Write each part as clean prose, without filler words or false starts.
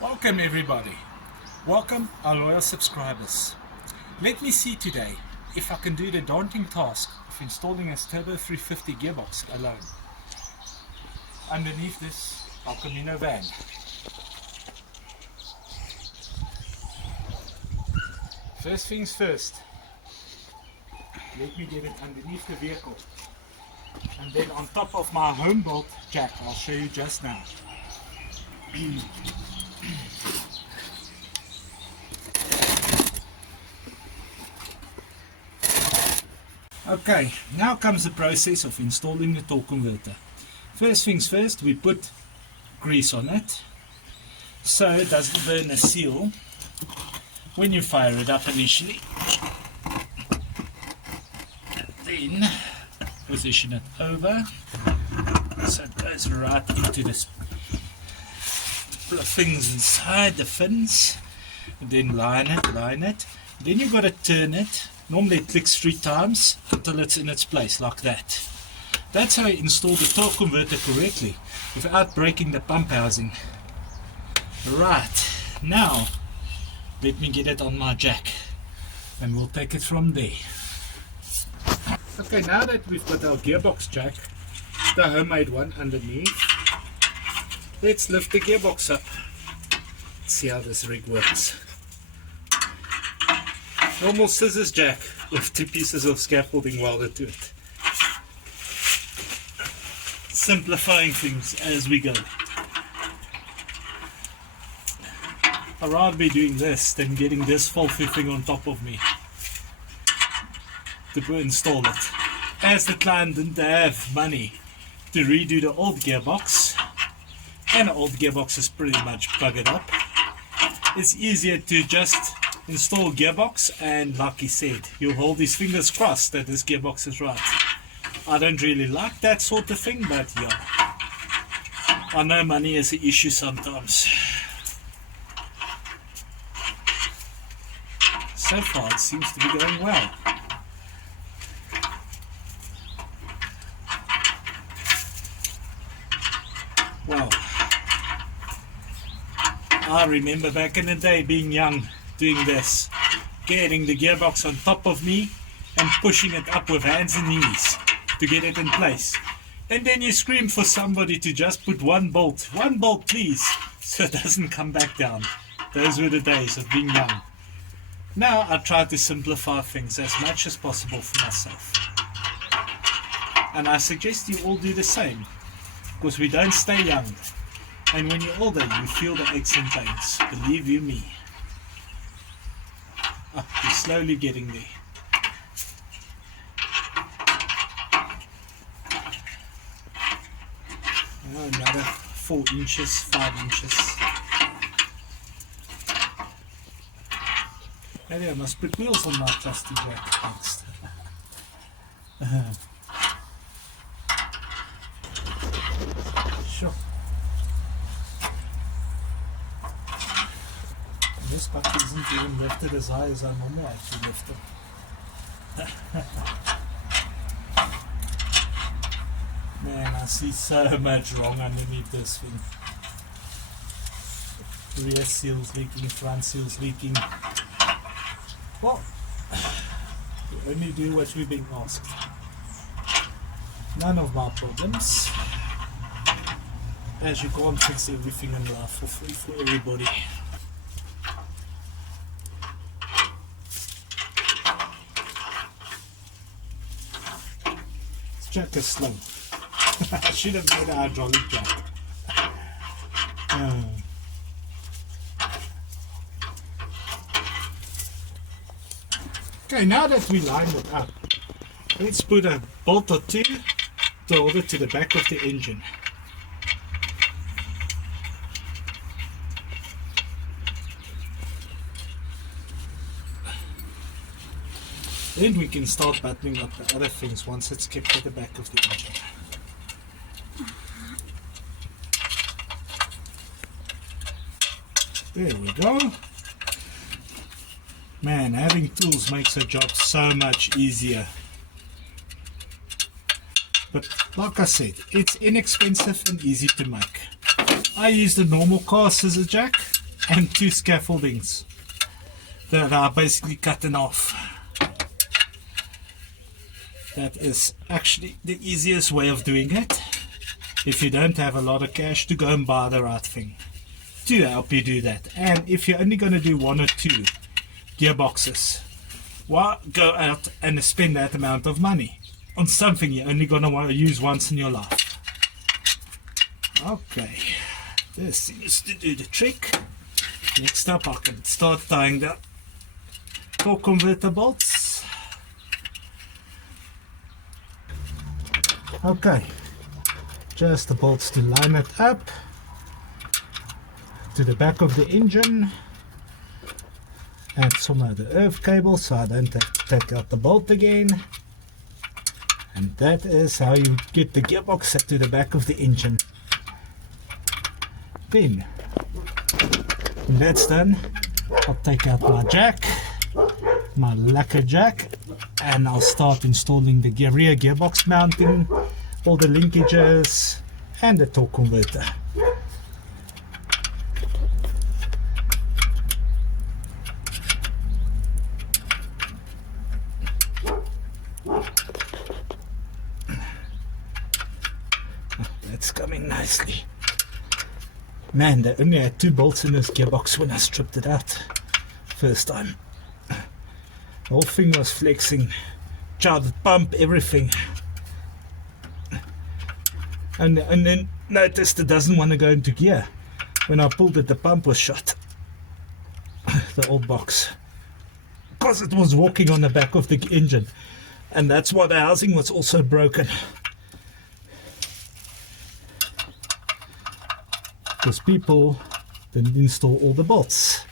Welcome everybody. Welcome our loyal subscribers. Let me see today if I can do the daunting task of installing a turbo 350 gearbox alone underneath this El Camino van. First things first, let me get it underneath the vehicle, and then on top of my home bolt jack I'll show you just now. Okay, now comes the process of installing the torque converter. First things first, we put grease on it so it doesn't burn a seal when you fire it up initially. And then position it over so it goes right into the things inside the fins, and then line it. Then you've got to turn it. Normally it clicks 3 times until it's in its place like that. That's how you install the torque converter correctly without breaking the pump housing. Right, now let me get it on my jack and we'll take it from there. Okay, now that we've got our gearbox jack, the homemade one underneath, let's lift the gearbox up. Let's see how this rig works. Normal scissors jack with 2 pieces of scaffolding welded to it. Simplifying things as we go. I'd rather be doing this than getting this faulty thing on top of me to install it. As the client didn't have money to redo the old gearbox, and the old gearbox is pretty much buggered up, it's easier to just install gearbox, and like he said, you'll hold his fingers crossed that this gearbox is right. I don't really like that sort of thing, but yeah, I know money is an issue sometimes. So far it seems to be going well. Well, I remember back in the day being young, doing this, getting the gearbox on top of me and pushing it up with hands and knees to get it in place. And then you scream for somebody to just put one bolt please, so it doesn't come back down. Those were the days of being young. Now I try to simplify things as much as possible for myself. And I suggest you all do the same, because we don't stay young. And when you're older, you feel the aches and pains, believe you me. Oh, we're slowly getting there. Oh, another 4 inches, 5 inches. Maybe I must put wheels on my trusty jack next. Sure. This bucket isn't even lifted as high as I normally actually lift it. Man, I see so much wrong underneath this thing. Rear seals leaking, front seals leaking. Well, we only do what we've been asked. None of my problems, as you can't fix everything in life for free for everybody. This jack is slow. I should have made a hydraulic jack. Okay, now that we lined it up, let's put a bolt or 2 to hold it to the back of the engine. Then we can start buttoning up the other things once it's kept at the back of the engine. There we go. Man, having tools makes the job so much easier. But like I said, it's inexpensive and easy to make. I use the normal car scissor jack, and 2 scaffoldings that are basically cut in half. That is actually the easiest way of doing it if you don't have a lot of cash to go and buy the right thing to help you do that. And if you're only going to do 1 or 2 gearboxes, why go out and spend that amount of money on something you're only going to want to use once in your life? Okay, this seems to do the trick. Next up, I can start tying the torque converter bolts. Okay, just the bolts to line it up to the back of the engine, and some of the earth cable so I don't have to take out the bolt again. And that is how you get the gearbox set to the back of the engine. Then, when that's done, I'll take out my jack, my lacquer jack, and I'll start installing the rear gearbox mounting, all the linkages, and the torque converter. That's coming nicely. Man, they only had 2 bolts in this gearbox when I stripped it out first time. The whole thing was flexing, child pump, everything. And then noticed it doesn't want to go into gear. When I pulled it, the pump was shut. The old box. Because it was walking on the back of the engine. And that's why the housing was also broken. Because people didn't install all the bolts.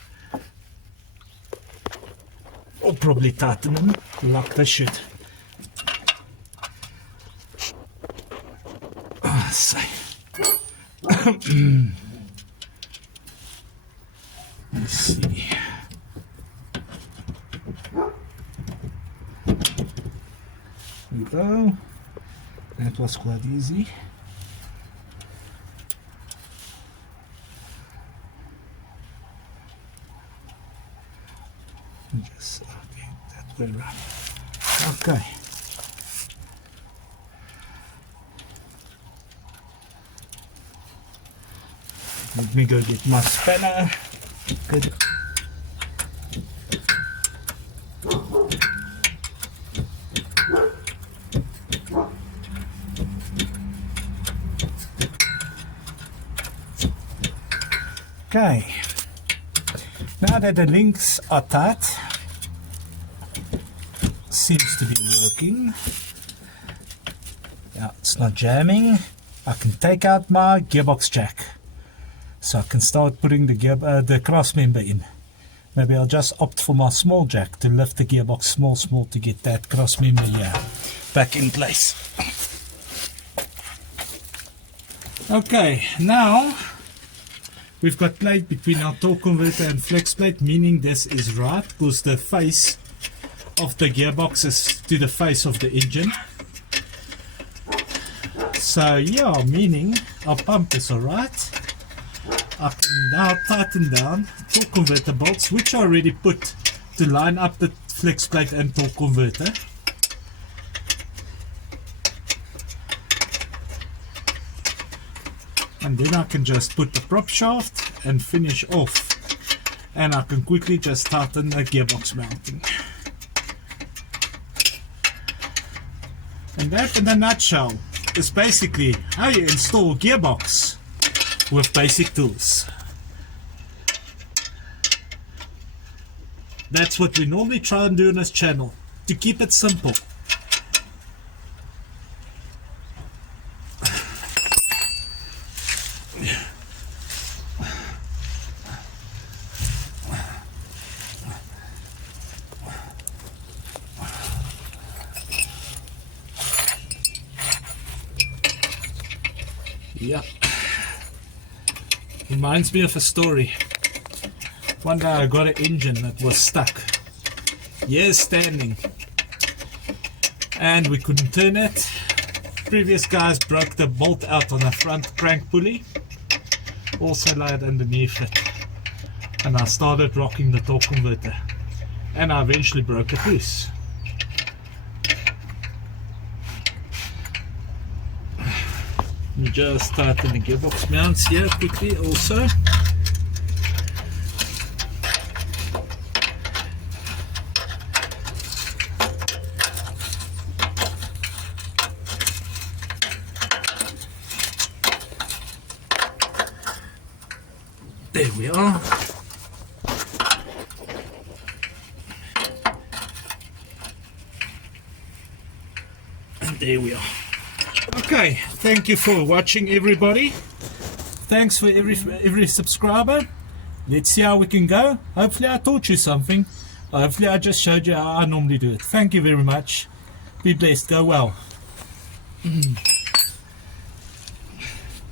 Or probably tighten them like they should. So. Let's see. There we go. That was quite easy. Just okay, that way around. Okay. Let me go get my spanner. Good. Okay. Now that the links are tight, seems to be working. Yeah, it's not jamming. I can take out my gearbox jack, so I can start putting the cross member in. Maybe I'll just opt for my small jack to lift the gearbox small to get that cross member here back in place. Okay, now we've got plate between our torque converter and flex plate, meaning this is right because the face of the gearbox is to the face of the engine. So yeah, meaning our pump is alright. I can now tighten down torque converter bolts, which I already put to line up the flex plate and torque converter. And then I can just put the prop shaft and finish off, and I can quickly just tighten the gearbox mounting. And that, in a nutshell, is basically how you install gearbox with basic tools. That's what we normally try and do on this channel, to keep it simple. Yep. Reminds me of a story. One day I got an engine that was stuck. Years standing. And we couldn't turn it. Previous guys broke the bolt out on the front crank pulley. Also laid underneath it. and I started rocking the torque converter, and I eventually broke it loose. Let me just tighten the gearbox mounts here quickly also. There we are. And there we are. Okay, thank you for watching, everybody. Thanks for every subscriber. Let's see how we can go. Hopefully I taught you something. Hopefully I just showed you how I normally do it. Thank you very much. Be blessed. Go well.